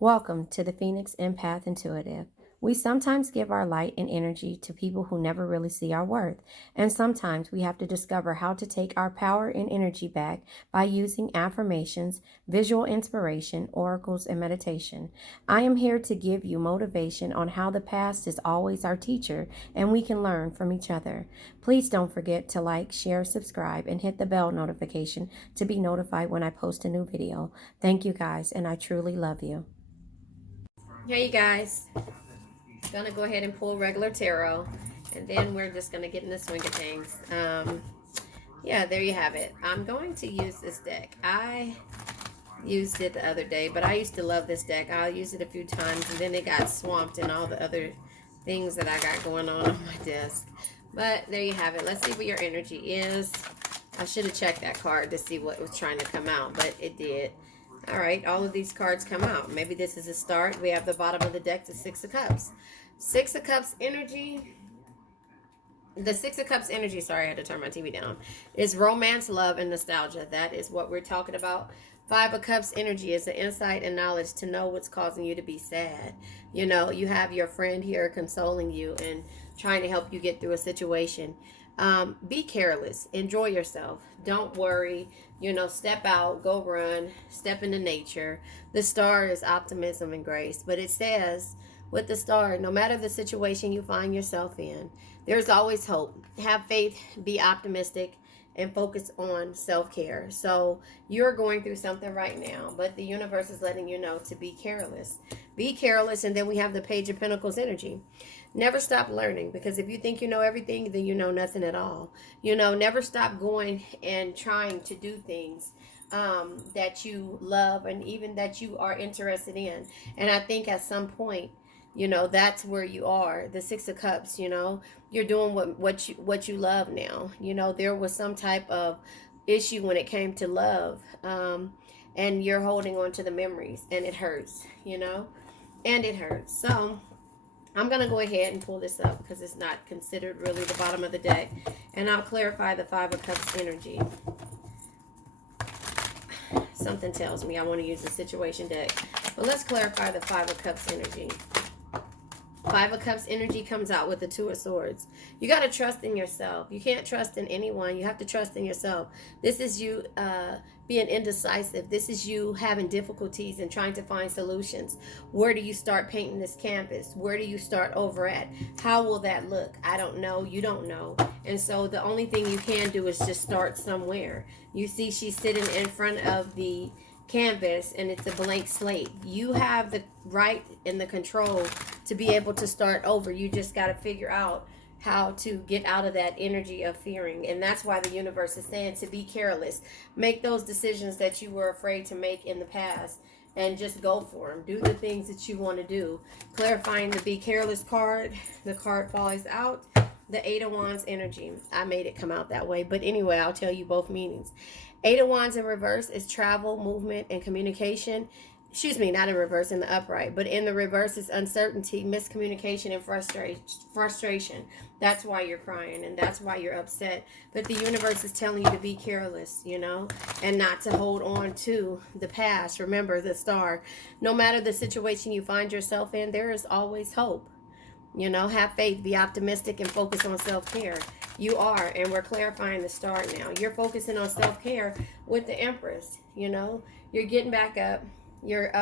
Welcome to the Phoenix Empath Intuitive. We sometimes give our light and energy to people who never really see our worth, and sometimes we have to discover how to take our power and energy back by using affirmations, visual inspiration, oracles, and meditation. I am here to give you motivation on how the past is always our teacher and we can learn from each other. Please don't forget to like, share, subscribe, and hit the bell notification to be notified when I post a new video. Thank you guys, and I truly love you. Hey, you guys, gonna go ahead and pull regular tarot, and then we're just gonna get in the swing of things. Yeah, there you have it. I'm going to use this deck. I used it the other day, but I used to love this deck. I used it a few times, and then it got swamped in all the other things that I got going on my desk. But there you have it. Let's see what your energy is. I should have checked that card to see what was trying to come out, but it did. All right, all of these cards come out. Maybe this is a start. We have the bottom of the deck, the Six of Cups. Six of Cups energy. The Six of Cups energy, sorry, I had to turn my TV down, is romance, love, and nostalgia. That is what we're talking about. Five of Cups energy is the insight and knowledge to know what's causing you to be sad. You know, you have your friend here consoling you and trying to help you get through a situation. Be careless. Enjoy yourself. Don't worry. You know, step out, go run, step into nature. The star is optimism and grace. But it says with the star, no matter the situation you find yourself in, there's always hope. Have faith, be optimistic, and focus on self-care. So you're going through something right now, but the universe is letting you know to be careless. Be careless, and then we have the Page of Pentacles energy. Never stop learning, because if you think you know everything, then you know nothing at all. You know, never stop going and trying to do things that you love and even that you are interested in. And I think at some point, you know, that's where you are. The Six of Cups, you know, you're doing what you love now. You know, there was some type of issue when it came to love, and you're holding on to the memories, and it hurts, you know, and it hurts. So I'm going to go ahead and pull this up because it's not considered really the bottom of the deck. And I'll clarify the Five of Cups energy. Something tells me I want to use the situation deck. But let's clarify the Five of Cups energy. Five of Cups energy comes out with the Two of Swords. You got to trust in yourself. You can't trust in anyone. You have to trust in yourself. This is you being indecisive. This is you having difficulties and trying to find solutions. Where do you start painting this canvas? Where do you start over at? How will that look? I don't know. You don't know. And so the only thing you can do is just start somewhere. You see she's sitting in front of the canvas and it's a blank slate. You have the right and the control to be able to start over. You just got to figure out how to get out of that energy of fearing. And that's why the universe is saying to be careless. Make those decisions that you were afraid to make in the past and just go for them. Do the things that you want to do. Clarifying the Be Careless card. The card falls out. The Eight of Wands energy. I made it come out that way. But anyway, I'll tell you both meanings. Eight of Wands in reverse is travel, movement, and communication. Excuse me, not in reverse, in the upright. But in the reverse is uncertainty, miscommunication, and frustration. That's why you're crying, and that's why you're upset. But the universe is telling you to be careless, you know, and not to hold on to the past. Remember the star. No matter the situation you find yourself in, there is always hope. You know, have faith, be optimistic, and focus on self-care. You are, and we're clarifying the star now. You're focusing on self-care with the Empress, you know. You're getting back up. You're,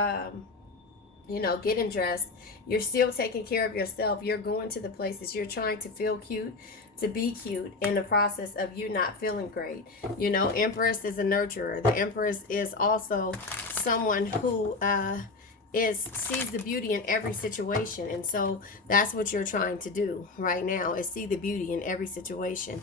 you know, getting dressed. You're still taking care of yourself. You're going to the places. You're trying to feel cute, to be cute in the process of you not feeling great. You know, Empress is a nurturer. The Empress is also someone who sees the beauty in every situation. And so that's what you're trying to do right now, is see the beauty in every situation.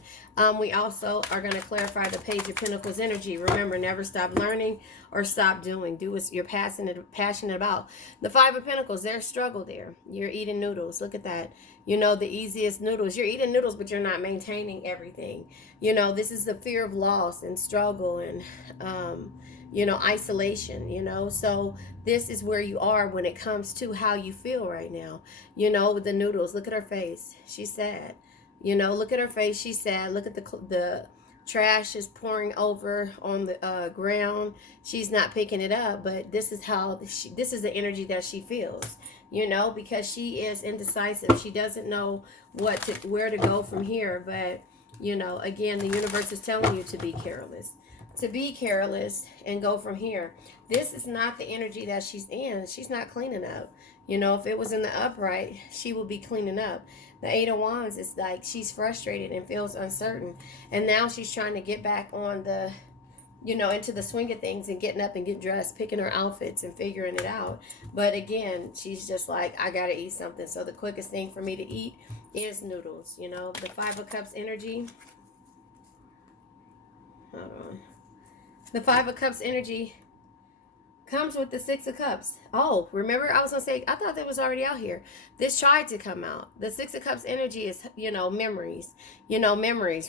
We also are going to clarify the Page of Pentacles energy. Remember, never stop learning or stop doing. Do what you're passionate about. The Five of Pentacles, there's struggle there. You're eating noodles. Look at that. You know, the easiest noodles. You're eating noodles, but you're not maintaining everything. You know, this is the fear of loss and struggle and you know, isolation, you know. So this is where you are when it comes to how you feel right now. You know, with the noodles, look at her face. She's sad. You know, look at her face. She's sad. Look at the trash is pouring over on the ground. She's not picking it up, but this is how this is the energy that she feels, you know, because she is indecisive. She doesn't know where to go from here. But you know, again, the universe is telling you to be careless, and go from here. This is not the energy that she's in. She's not cleaning up. You know, if it was in the upright, she would be cleaning up. The Eight of Wands is like she's frustrated and feels uncertain, and now she's trying to get back on the, you know, into the swing of things and getting up and get dressed, picking her outfits and figuring it out. But again, she's just like, I gotta eat something. So the quickest thing for me to eat is noodles. You know, the Five of Cups energy. Hold on. The Five of Cups energy comes with the Six of Cups. Oh, remember I was gonna say, I thought that was already out here. This tried to come out. The Six of Cups energy is, you know, memories,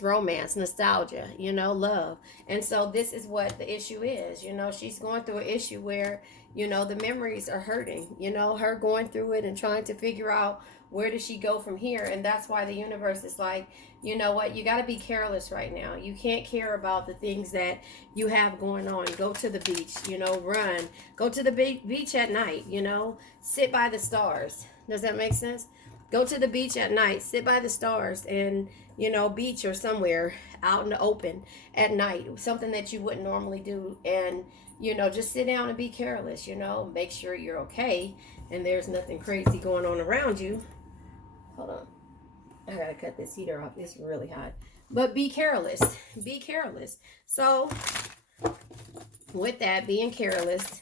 romance, nostalgia, you know, love. And so this is what the issue is. You know, she's going through an issue where, you know, the memories are hurting, you know, her going through it and trying to figure out where does she go from here. And that's why the universe is like, you know what, you got to be careless right now. You can't care about the things that you have going on. Go to the beach, you know, run, go to the beach at night, you know, sit by the stars. Does that make sense? Go to the beach at night, sit by the stars, and, you know, beach or somewhere out in the open at night, something that you wouldn't normally do. And, you know, just sit down and be careless, you know, make sure you're okay and there's nothing crazy going on around you. Hold on. I gotta cut this heater off. It's really hot. But be careless. Be careless. So, with that, being careless,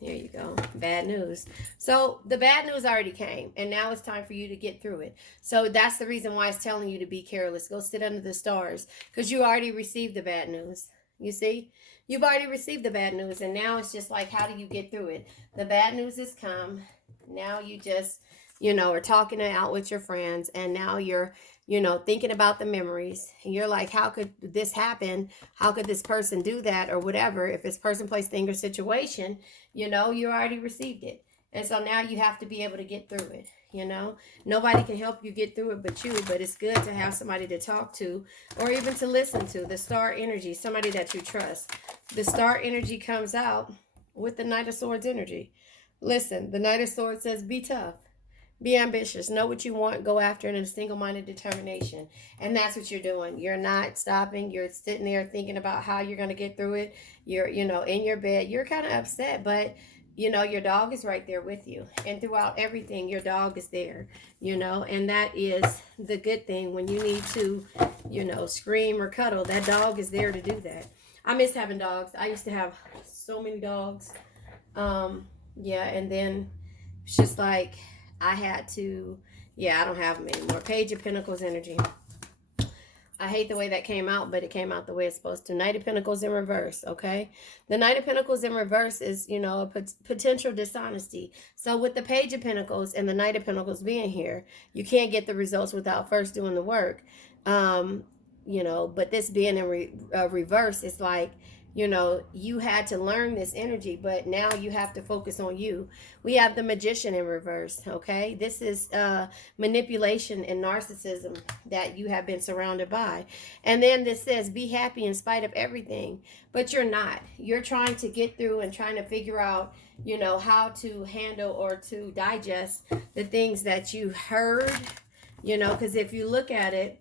here you go. Bad news. So, the bad news already came, and now it's time for you to get through it. So, that's the reason why it's telling you to be careless. Go sit under the stars, because you already received the bad news. You see? You've already received the bad news, and now it's just like, how do you get through it? The bad news has come. Now you just, you know, are talking it out with your friends, and now you're, you know, thinking about the memories, and you're like, how could this happen? How could this person do that, or whatever? If it's person, place, thing, or situation, you know, you already received it. And so now you have to be able to get through it. You know, nobody can help you get through it but you, but it's good to have somebody to talk to, or even to listen to. The star energy, somebody that you trust. The star energy comes out with the Knight of Swords energy. Listen, the Knight of Swords says, be tough. Be ambitious. Know what you want. Go after it in a single-minded determination. And that's what you're doing. You're not stopping. You're sitting there thinking about how you're going to get through it. You're, you know, in your bed. You're kind of upset, but, you know, your dog is right there with you. And throughout everything, your dog is there, you know. And that is the good thing. When you need to, you know, scream or cuddle, that dog is there to do that. I miss having dogs. I used to have so many dogs. Yeah, and then it's just like, I had to, I don't have them anymore. Page of Pentacles energy. I hate the way that came out, but it came out the way it's supposed to. Knight of Pentacles in reverse, okay? The Knight of Pentacles in reverse is, you know, a potential dishonesty. So with the Page of Pentacles and the Knight of Pentacles being here, you can't get the results without first doing the work. You know, but this being in reverse, it's like, you know, you had to learn this energy, but now you have to focus on you. We have the Magician in reverse, okay? This is manipulation and narcissism that you have been surrounded by. And then this says, be happy in spite of everything. But you're not. You're trying to get through and trying to figure out, you know, how to handle or to digest the things that you heard, you know, because if you look at it,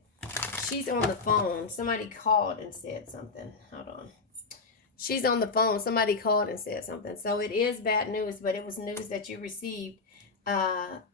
she's on the phone. Somebody called and said something. Hold on. She's on the phone. Somebody called and said something. So it is bad news, but it was news that you received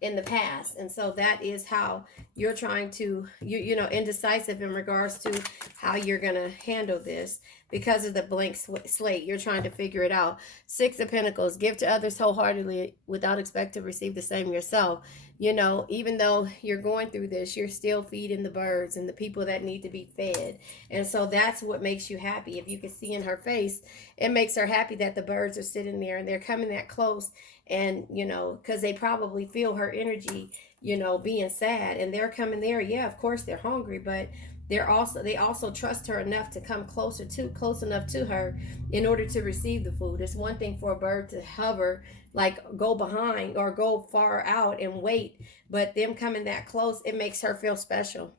in the past. And so that is how you're trying to, you know, indecisive in regards to how you're going to handle this because of the blank slate. You're trying to figure it out. Six of Pentacles, give to others wholeheartedly without expect to receive the same yourself. You know, even though you're going through this, you're still feeding the birds and the people that need to be fed. And so that's what makes you happy. If you can see in her face, it makes her happy that the birds are sitting there and they're coming that close. And, you know, because they probably feel her energy, you know, being sad. And they're coming there. Yeah, of course, they're hungry, but they also trust her enough to come close enough to her in order to receive the food. It's one thing for a bird to hover, like go behind or go far out and wait, but them coming that close, it makes her feel special.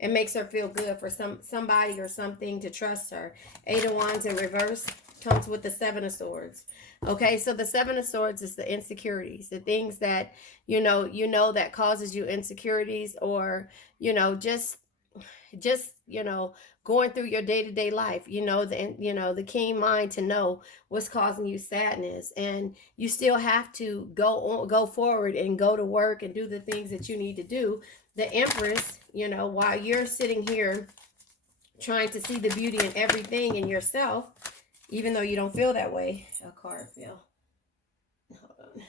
It makes her feel good for somebody or something to trust her. Eight of Wands in reverse comes with the Seven of Swords. Okay, so the Seven of Swords is the insecurities, the things that you know that causes you insecurities, or just going through your day-to-day life, the keen mind to know what's causing you sadness, and you still have to go forward and go to work and do the things that you need to do. The Empress, while you're sitting here trying to see the beauty in everything in yourself, even though you don't feel that way. A card fell. Hold on.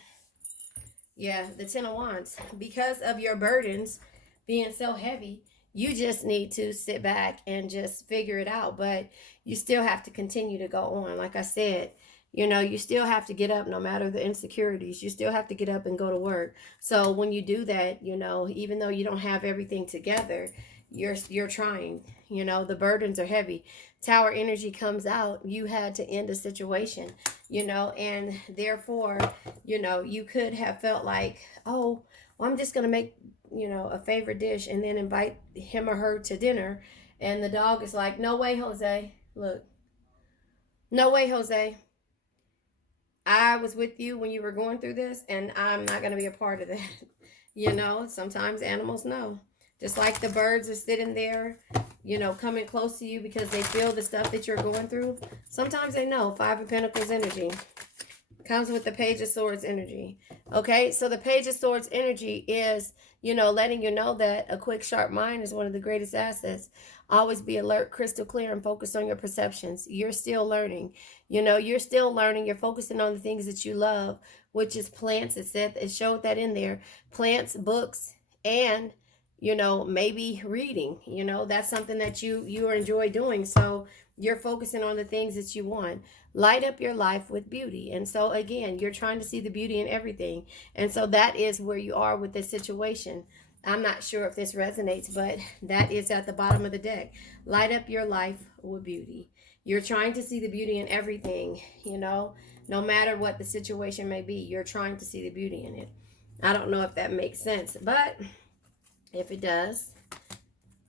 Yeah, the Ten of Wands. Because of your burdens being so heavy, you just need to sit back and just figure it out. But you still have to continue to go on. Like I said, you still have to get up no matter the insecurities. You still have to get up and go to work. So when you do that, even though you don't have everything together, you're trying. The burdens are heavy. Tower energy comes out. You had to end a situation, and therefore, you could have felt like, oh, well, I'm just going to make, a favorite dish and then invite him or her to dinner. And the dog is like, no way, Jose. Look, no way, Jose. I was with you when you were going through this, and I'm not going to be a part of that. Sometimes animals know. Just like the birds are sitting there, coming close to you because they feel the stuff that you're going through. Sometimes they know. Five of Pentacles energy comes with the Page of Swords energy. Okay, so the Page of Swords energy is, letting you know that a quick, sharp mind is one of the greatest assets. Always be alert, crystal clear, and focus on your perceptions. You're still learning. You're still learning. You're focusing on the things that you love, which is plants. It showed that in there. Plants, books, and maybe reading. That's something that you enjoy doing. So you're focusing on the things that you want. Light up your life with beauty. And so again, you're trying to see the beauty in everything. And so that is where you are with this situation. I'm not sure if this resonates, but that is at the bottom of the deck. Light up your life with beauty. You're trying to see the beauty in everything, no matter what the situation may be. You're trying to see the beauty in it. I don't know if that makes sense, but if it does,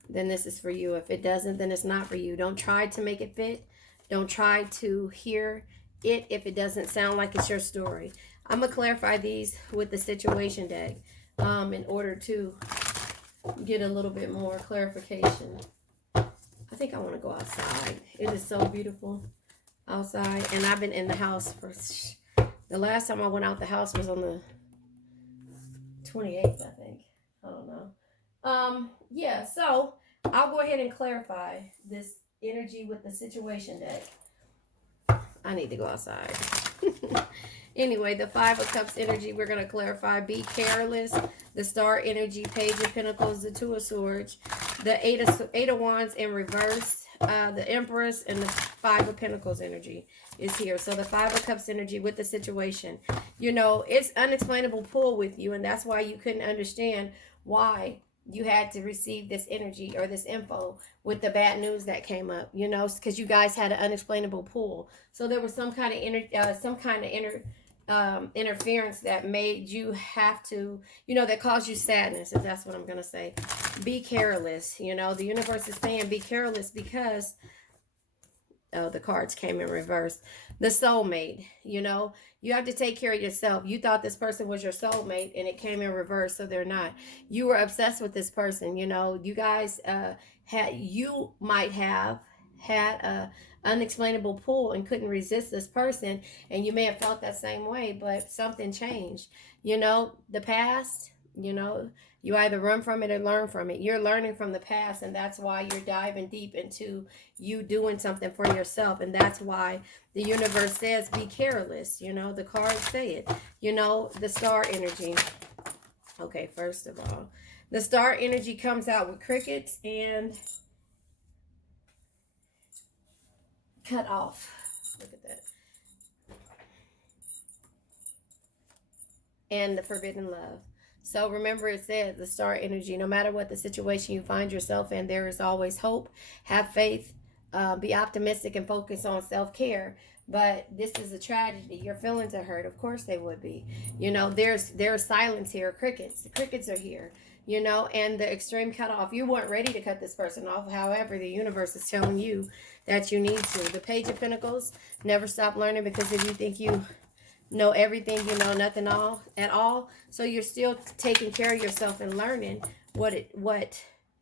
then this is for you. If it doesn't, then it's not for you. Don't try to make it fit. Don't try to hear it if it doesn't sound like it's your story. I'm going to clarify these with the situation deck in order to get a little bit more clarification. I think I want to go outside. It is so beautiful outside. And I've been in the house for... The last time I went out the house was on the 28th, I think. I don't know. Yeah, so I'll go ahead and clarify this energy with the situation deck. I need to go outside. Anyway, the Five of Cups energy, we're going to clarify. Be careless. The Star energy, Page of Pentacles, the Two of Swords, the Eight of Wands in reverse, the Empress, and the Five of Pentacles energy is here. So the Five of Cups energy with the situation. It's unexplainable pull with you, and that's why you couldn't understand why you had to receive this energy or this info with the bad news that came up, because you guys had an unexplainable pull. So there was some kind of interference that made you have to, that caused you sadness, if that's what I'm going to say. Be careless. The universe is saying be careless because, oh, the cards came in reverse. The soulmate, you have to take care of yourself. You thought this person was your soulmate and it came in reverse, so they're not. You were obsessed with this person. You guys you might have had a unexplainable pull and couldn't resist this person, and you may have felt that same way, but something changed. The past, you either run from it or learn from it. You're learning from the past, and that's why you're diving deep into you doing something for yourself. And that's why the universe says be careless. The cards say it. The Star energy. Okay, first of all, the Star energy comes out with crickets and cut off. Look at that. And the forbidden love. So remember, it said the Star energy, no matter what the situation you find yourself in, there is always hope. Have faith, be optimistic, and focus on self-care. But this is a tragedy. Your feelings are hurt. Of course they would be. There's silence here. Crickets. The crickets are here. you know, and the extreme cutoff. You weren't ready to cut this person off. However, the universe is telling you that you need to. The Page of Pentacles, never stop learning, because if you think you know everything, you know nothing all at all. So you're still taking care of yourself and learning what it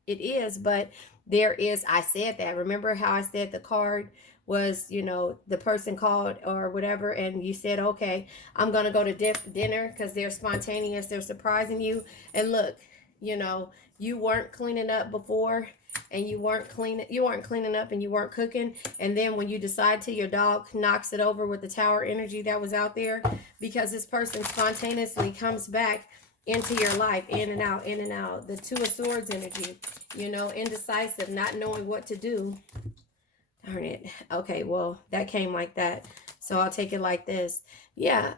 is. But there is, I said that. Remember how I said the card was, you know, the person called or whatever, and you said, okay, I'm gonna go to dinner because they're spontaneous, they're surprising you. And look, you know, you weren't cleaning up before, and you weren't cleaning up, and you weren't cooking, and then when you decide to, your dog knocks it over with the tower energy that was out there, because this person spontaneously comes back into your life, in and out, in and out. The Two of Swords energy, you know, indecisive, not knowing what to do. Darn it. Okay, well, that came like that, so I'll take it like this. Yeah,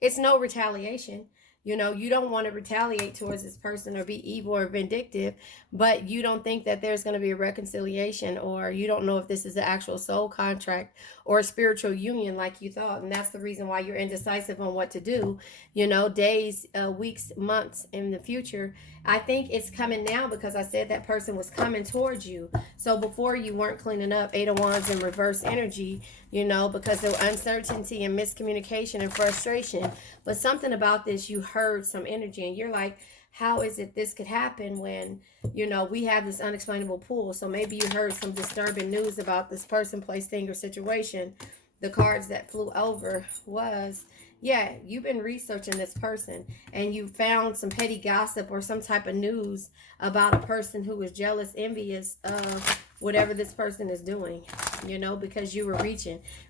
it's no retaliation. You know, you don't want to retaliate towards this person or be evil or vindictive, but you don't think that there's going to be a reconciliation, or you don't know if this is an actual soul contract or a spiritual union like you thought. And that's the reason why you're indecisive on what to do, you know, days, weeks, months in the future. I think it's coming now because I said that person was coming towards you. So before, you weren't cleaning up. Eight of Wands in reverse energy, you know, because of uncertainty and miscommunication and frustration. But something about this, you heard some energy, and you're like, how is it this could happen when, you know, we have this unexplainable pull? So maybe you heard some disturbing news about this person, place, thing, or situation. The cards that flew over was, yeah, you've been researching this person, and you found some petty gossip or some type of news about a person who is jealous, envious of whatever this person is doing, you know, because you were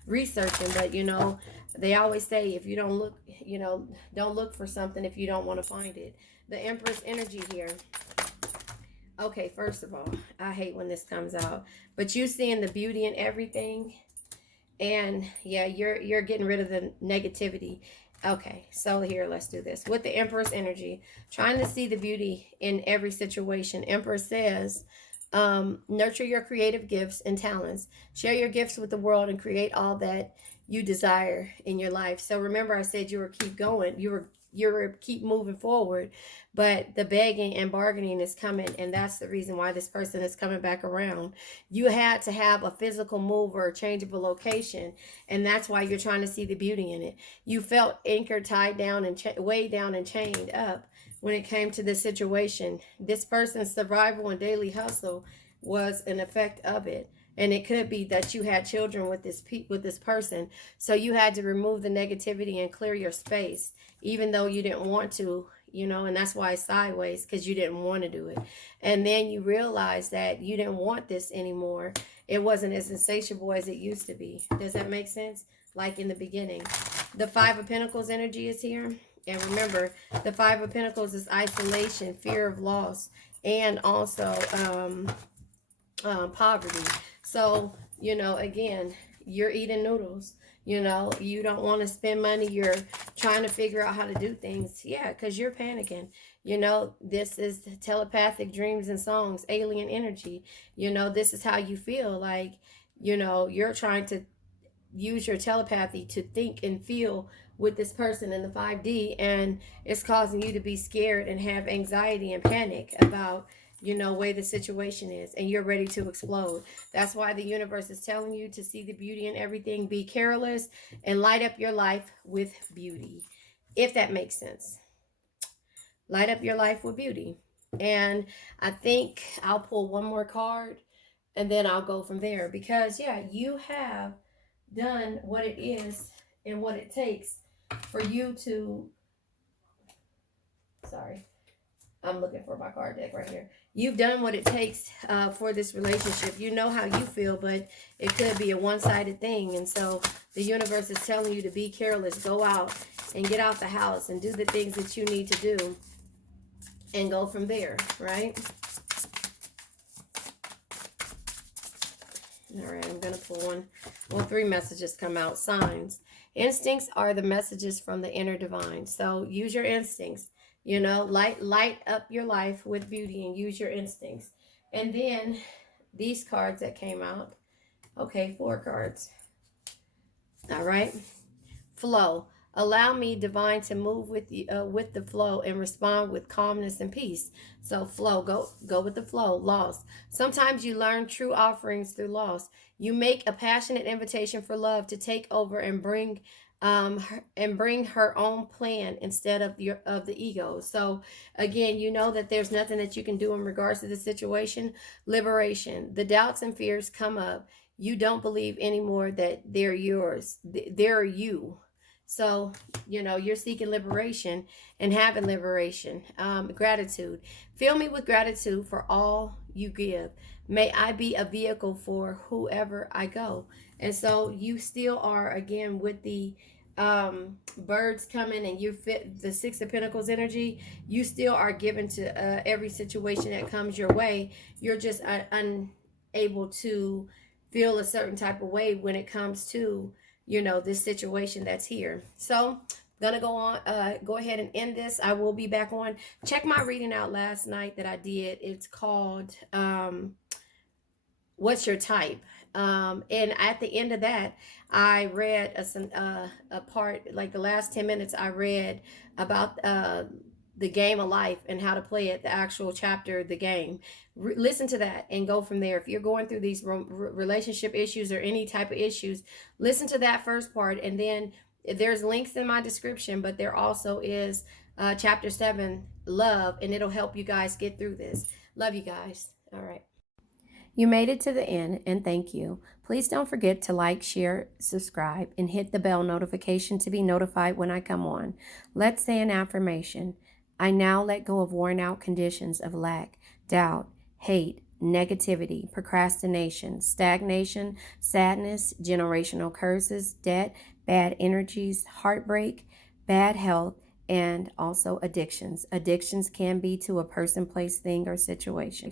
researching. But, you know, they always say, if you don't look, you know, don't look for something if you don't want to find it. The Empress energy here. Okay, first of all, I hate when this comes out, but you seeing the beauty in everything. And yeah, you're getting rid of the negativity. Okay, so here, let's do this with the Empress energy, trying to see the beauty in every situation. Empress says, nurture your creative gifts and talents, share your gifts with the world, and create all that you desire in your life. So remember, I said you were keep going, you were keep moving forward, but the begging and bargaining is coming, and that's the reason why this person is coming back around. You had to have a physical move or a change of a location, and that's why you're trying to see the beauty in it. You felt anchored, tied down, and weighed down and chained up when it came to this situation. This person's survival and daily hustle was an effect of it. And it could be that you had children with this person, so you had to remove the negativity and clear your space, even though you didn't want to, you know. And that's why it's sideways, because you didn't want to do it. And then you realize that you didn't want this anymore. It wasn't as insatiable as it used to be. Does that make sense? Like in the beginning. The Five of Pentacles energy is here. And remember, the Five of Pentacles is isolation, fear of loss, and also poverty. So, you know, again, you're eating noodles. You know, you don't want to spend money. You're trying to figure out how to do things. Yeah, because you're panicking. You know, this is telepathic dreams and songs, alien energy. You know, this is how you feel. Like, you know, you're trying to use your telepathy to think and feel with this person in the 5D, and it's causing you to be scared and have anxiety and panic about, you know, way the situation is, and you're ready to explode. That's why the universe is telling you to see the beauty in everything, be careless, and light up your life with beauty, if that makes sense. Light up your life with beauty. And I think I'll pull one more card, and then I'll go from there, because yeah, you have done what it is and what it takes for you to, sorry, I'm looking for my card deck right here. You've done what it takes for this relationship. You know how you feel, but it could be a one-sided thing. And so the universe is telling you to be careless. Go out and get out the house and do the things that you need to do and go from there, right? All right, I'm going to pull one. Well, three messages come out. Signs. Instincts are the messages from the inner divine. So use your instincts. You know, light up your life with beauty and use your instincts. And then these cards that came out. Okay, 4 cards. All right. Flow. Allow me, divine, to move with you, with the flow, and respond with calmness and peace. So flow, go with the flow. Loss. Sometimes you learn true offerings through loss. You make a passionate invitation for love to take over and bring her own plan instead of the ego. So again, you know that there's nothing that you can do in regards to the situation. Liberation. The doubts and fears come up. You don't believe anymore that they're yours. They're you. So, you're seeking liberation and having liberation. Gratitude. Fill me with gratitude for all you give. May I be a vehicle for whoever I go. And so you still are, again, with the birds coming, and you fit the Six of Pentacles energy. You still are given to every situation that comes your way. You're just unable to feel a certain type of way when it comes to this situation that's here. So gonna go ahead and end this. I will be back on. Check my reading out last night that I did. It's called What's Your Type? And at the end of that, I read a part, like the last 10 minutes, I read about the game of life and how to play it, the actual chapter, the game. Listen to that and go from there. If you're going through these relationship issues or any type of issues, listen to that first part. And then there's links in my description, but there also is chapter 7, love, and it'll help you guys get through this. Love you guys. All right. You made it to the end, and thank you. Please don't forget to like, share, subscribe, and hit the bell notification to be notified when I come on. Let's say an affirmation. I now let go of worn out conditions of lack, doubt, hate, negativity, procrastination, stagnation, sadness, generational curses, debt, bad energies, heartbreak, bad health, and also addictions. Addictions can be to a person, place, thing, or situation.